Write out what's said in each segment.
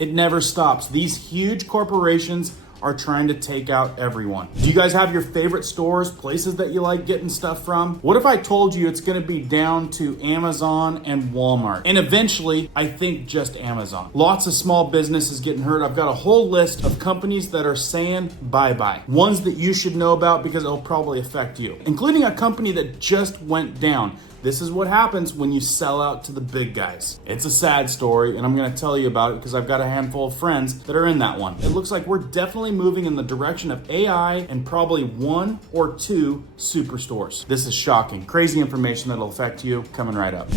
It never stops. These huge corporations are trying to take out everyone. Do you guys have your favorite stores, places that you like getting stuff from? What if I told you it's gonna be down to Amazon and Walmart? And eventually, I think just Amazon. Lots of small businesses getting hurt. I've got a whole list of companies that are saying bye-bye. Ones that you should know about because it'll probably affect you, including a company that just went down. This is what happens when you sell out to the big guys. It's a sad story, and I'm gonna tell you about it because I've got a handful of friends that are in that one. It looks like we're definitely moving in the direction of AI and probably 1 or 2 superstores. This is shocking. Crazy information that'll affect you coming right up.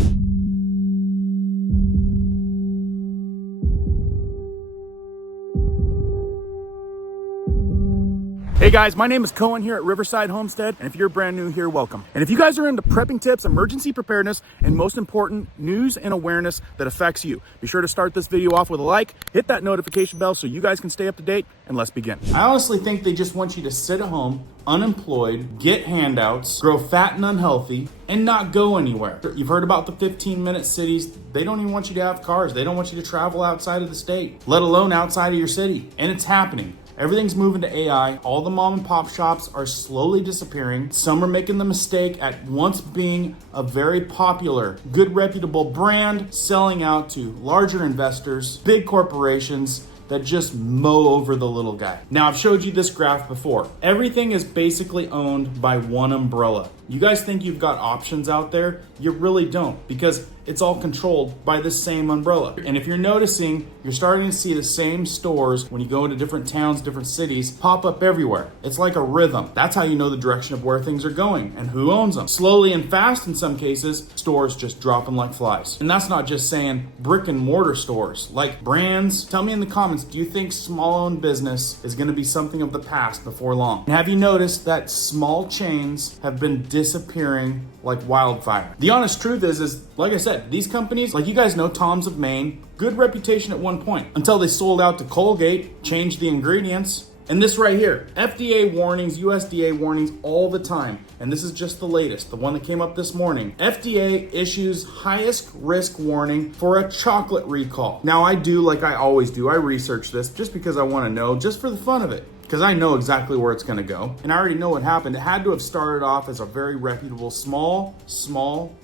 Hey guys, my name is Cohen here at Riverside Homestead, and if you're brand new here, welcome. And if you guys are into prepping tips, emergency preparedness, and most important, news and awareness that affects you, be sure to start this video off with a like, hit that notification bell so you guys can stay up to date, and let's begin. I honestly think they just want you to sit at home, unemployed, get handouts, grow fat and unhealthy, and not go anywhere. You've heard about the 15-minute cities. They don't even want you to have cars. They don't want you to travel outside of the state, let alone outside of your city. And it's happening. Everything's moving to AI. All the mom and pop shops are slowly disappearing. Some are making the mistake at once being a very popular, good, reputable brand, selling out to larger investors, big corporations that just mow over the little guy. Now, I've showed you this graph before. Everything is basically owned by one umbrella. You guys think you've got options out there? You really don't, because it's all controlled by the same umbrella. And if you're noticing, you're starting to see the same stores when you go into different towns, different cities, pop up everywhere. It's like a rhythm. That's how you know the direction of where things are going and who owns them. Slowly and fast in some cases, stores just dropping like flies. And that's not just saying brick and mortar stores, like brands. Tell me in the comments, do you think small-owned business is gonna be something of the past before long? And have you noticed that small chains have been disappearing like wildfire? The honest truth is like I said, these companies, like you guys know, Tom's of Maine, good reputation at one point until they sold out to Colgate, changed the ingredients. And this right here, FDA warnings, USDA warnings all the time. And this is just the latest, the one that came up this morning. FDA issues highest risk warning for a chocolate recall. Now I do, like I always do, I research this just because I want to know, just for the fun of it, because I know exactly where it's going to go. And I already know what happened. It had to have started off as a very reputable small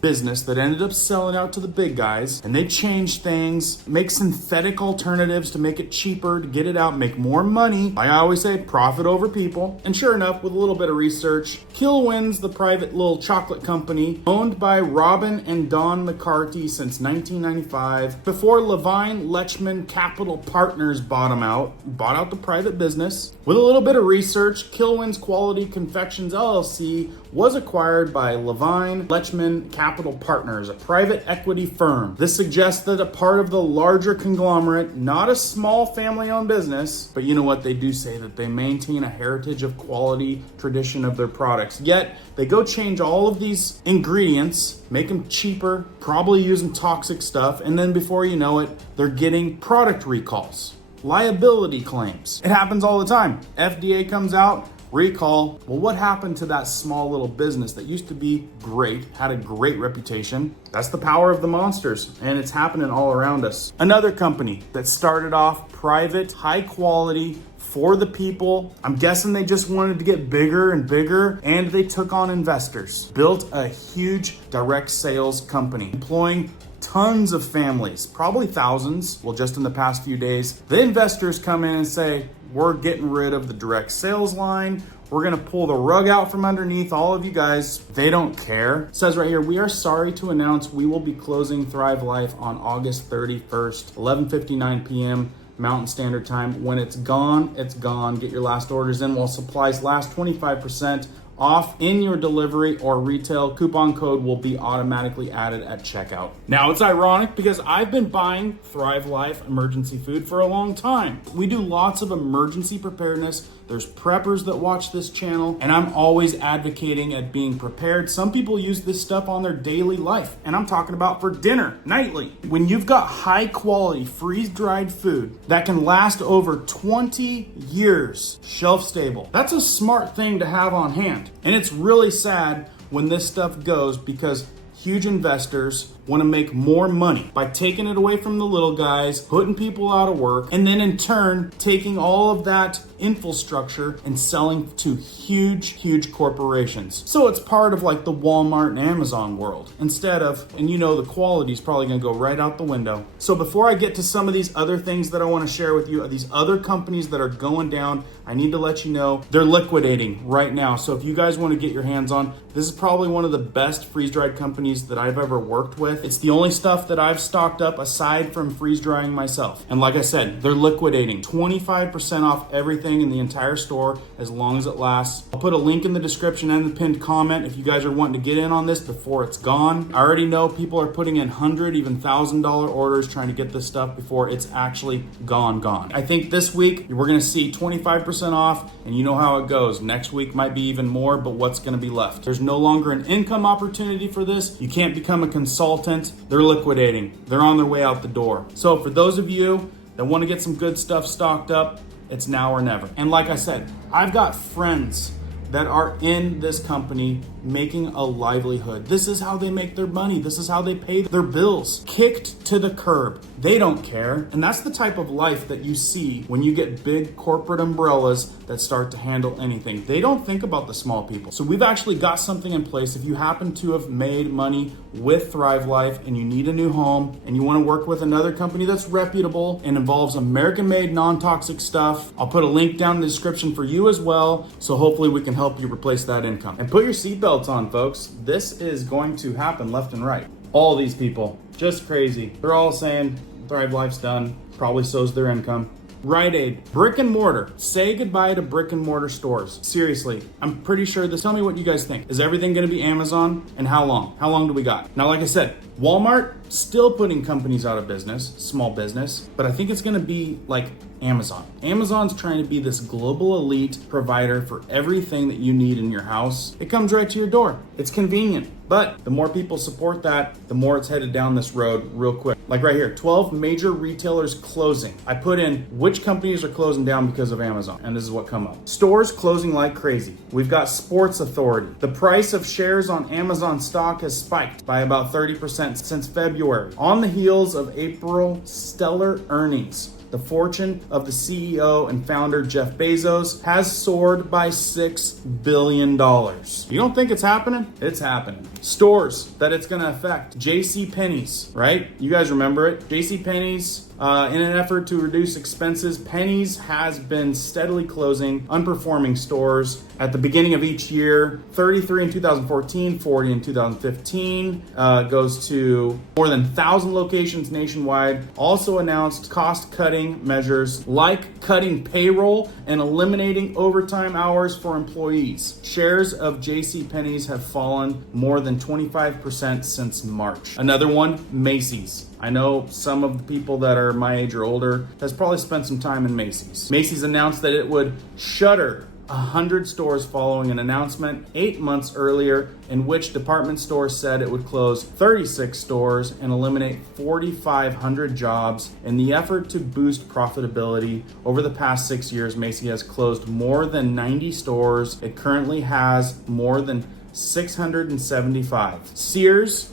business that ended up selling out to the big guys. And they changed things, make synthetic alternatives to make it cheaper, to get it out, make more money. Like I always say, profit over people. And sure enough, with a little bit of research, Kilwin's the private little chocolate company owned by Robin and Don McCarthy since 1995. Before Levine Lechman Capital Partners bought out the private business. With a little bit of research, Kilwin's Quality Confections LLC was acquired by Levine Lechman Capital Partners, a private equity firm. This suggests that a part of the larger conglomerate, not a small family-owned business, but you know what? They do say that they maintain a heritage of quality, tradition of their products. Yet, they go change all of these ingredients, make them cheaper, probably using toxic stuff, and then before you know it, they're getting product recalls. Liability claims. It happens all the time. FDA comes out, recall. Well, what happened to that small little business that used to be great, had a great reputation? That's the power of the monsters, and it's happening all around us. Another company that started off private, high quality, for the people. I'm guessing they just wanted to get bigger and bigger, and they took on investors. Built a huge direct sales company, employing tons of families, probably thousands. Well, just in the past few days, the investors come in and say, we're getting rid of the direct sales line. We're gonna pull the rug out from underneath all of you guys. They don't care. It says right here, we are sorry to announce we will be closing Thrive Life on August 31st, 11:59 p.m. Mountain Standard Time. When it's gone, it's gone. Get your last orders in while supplies last. 25% off in your delivery or retail. Coupon code will be automatically added at checkout. Now, it's ironic because I've been buying Thrive Life emergency food for a long time. We do lots of emergency preparedness. There's preppers that watch this channel, and I'm always advocating at being prepared. Some people use this stuff on their daily life, and I'm talking about for dinner, nightly. When you've got high quality freeze-dried food that can last over 20 years, shelf stable, that's a smart thing to have on hand. And it's really sad when this stuff goes because huge investors want to make more money by taking it away from the little guys, putting people out of work, and then in turn taking all of that infrastructure and selling to huge corporations. So it's part of like the Walmart and Amazon world instead of, and you know, the quality is probably going to go right out the window. So before I get to some of these other things that I want to share with you, these other companies that are going down, I need to let you know they're liquidating right now. So if you guys want to get your hands on, this is probably one of the best freeze-dried companies that I've ever worked with. It's the only stuff that I've stocked up aside from freeze-drying myself. And like I said, they're liquidating 25% off everything in the entire store as long as it lasts. I'll put a link in the description and the pinned comment if you guys are wanting to get in on this before it's gone. I already know people are putting in $100, even $1,000 orders trying to get this stuff before it's actually gone. I think this week we're going to see 25% off, and you know how it goes. Next week might be even more, but what's going to be left? There's no longer an income opportunity for this. You can't become a consultant. They're liquidating. They're on their way out the door. So for those of you that want to get some good stuff stocked up, it's now or never. And like I said, I've got friends that are in this company making a livelihood. This is how they make their money. This is how they pay their bills. Kicked to the curb. They don't care. And that's the type of life that you see when you get big corporate umbrellas that start to handle anything. They don't think about the small people. So we've actually got something in place. If you happen to have made money with Thrive Life and you need a new home and you want to work with another company that's reputable and involves American-made non-toxic stuff, I'll put a link down in the description for you as well. So hopefully we can help you replace that income. And put your seatbelts on, folks. This is going to happen left and right. All these people, just crazy. They're all saying Thrive Life's done. Probably so's their income. Rite Aid, brick and mortar. Say goodbye to brick and mortar stores. Seriously, I'm pretty sure this. Tell me what you guys think. Is everything going to be Amazon? And how long? How long do we got? Now, like I said, Walmart still putting companies out of business, small business, but I think it's going to be like Amazon. Amazon's trying to be this global elite provider for everything that you need in your house. It comes right to your door. It's convenient. But the more people support that, the more it's headed down this road real quick. Like right here, 12 major retailers closing. I put in which companies are closing down because of Amazon, and this is what come up. Stores closing like crazy. We've got Sports Authority. The price of shares on Amazon stock has spiked by about 30% since February. On the heels of April stellar earnings, the fortune of the CEO and founder Jeff Bezos has soared by $6 billion. You don't think it's happening? It's happening. Stores that it's going to affect. JCPenney's, right? You guys remember it. JCPenney's, in an effort to reduce expenses, Penny's has been steadily closing underperforming stores at the beginning of each year. 33 in 2014, 40 in 2015, goes to more than 1,000 locations nationwide. Also announced cost-cutting measures like cutting payroll and eliminating overtime hours for employees. Shares of JCPenney's have fallen more than 25% since March. Another one, Macy's. I know some of the people that are my age or older has probably spent some time in Macy's. Macy's announced that it would shutter 100 stores following an announcement 8 months earlier in which department stores said it would close 36 stores and eliminate 4,500 jobs. In the effort to boost profitability, over the past 6 years, Macy's has closed more than 90 stores. It currently has more than 675. Sears,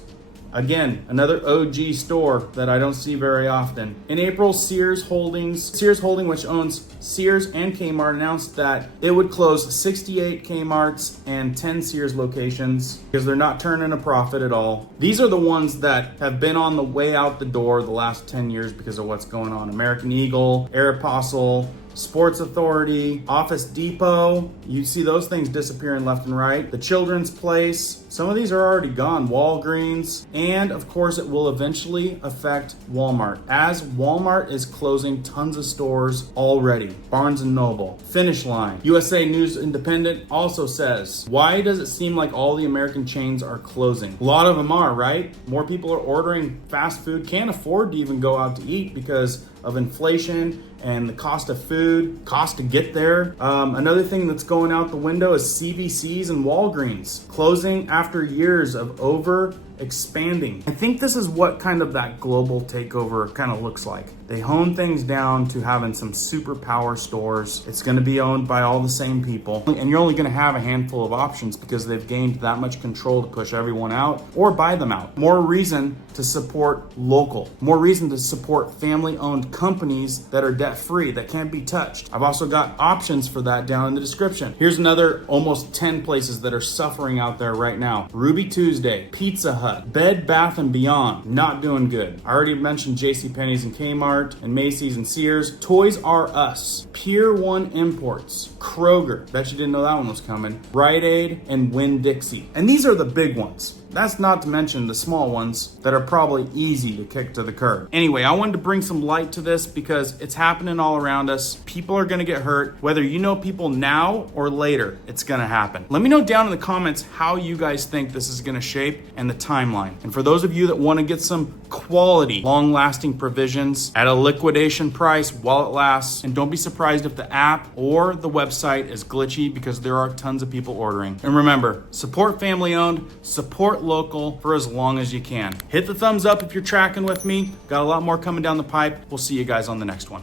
again, another OG store that I don't see very often. In April, Sears Holding, which owns Sears and Kmart, announced that it would close 68 Kmarts and 10 Sears locations because they're not turning a profit at all. These are the ones that have been on the way out the door the last 10 years because of what's going on. American Eagle, Aeropostale, Sports Authority, Office Depot. You see those things disappearing left and right. The Children's Place. Some of these are already gone. Walgreens. And of course, it will eventually affect Walmart, as Walmart is closing tons of stores already. Barnes & Noble, Finish Line. USA News Independent also says, why does it seem like all the American chains are closing? A lot of them are, right? More people are ordering fast food, can't afford to even go out to eat because of inflation and the cost of food, cost to get there. Another thing that's going out the window is CVCs and Walgreens closing after years of over expanding. I think this is what kind of that global takeover kind of looks like. They hone things down to having some superpower stores. It's going to be owned by all the same people, and you're only going to have a handful of options because they've gained that much control to push everyone out or buy them out. More reason to support local, more reason to support family-owned companies that are debt-free, that can't be touched. I've also got options for that down in the description. Here's another almost 10 places that are suffering out there right now. Ruby Tuesday, Pizza Hut, Bed Bath & Beyond, not doing good. I already mentioned JCPenney's and Kmart and Macy's and Sears. Toys R Us, Pier 1 Imports, Kroger, bet you didn't know that one was coming, Rite Aid, and Winn-Dixie. And these are the big ones. That's not to mention the small ones that are probably easy to kick to the curb. Anyway, I wanted to bring some light to this because it's happening all around us. People are gonna get hurt. Whether you know people now or later, it's gonna happen. Let me know down in the comments how you guys think this is gonna shape and the timeline. And for those of you that wanna get some quality, long-lasting provisions at a liquidation price while it lasts, and don't be surprised if the app or the website is glitchy because there are tons of people ordering. And remember, support family-owned, support local for as long as you can. Hit the thumbs up if you're tracking with me. Got a lot more coming down the pipe. We'll see you guys on the next one.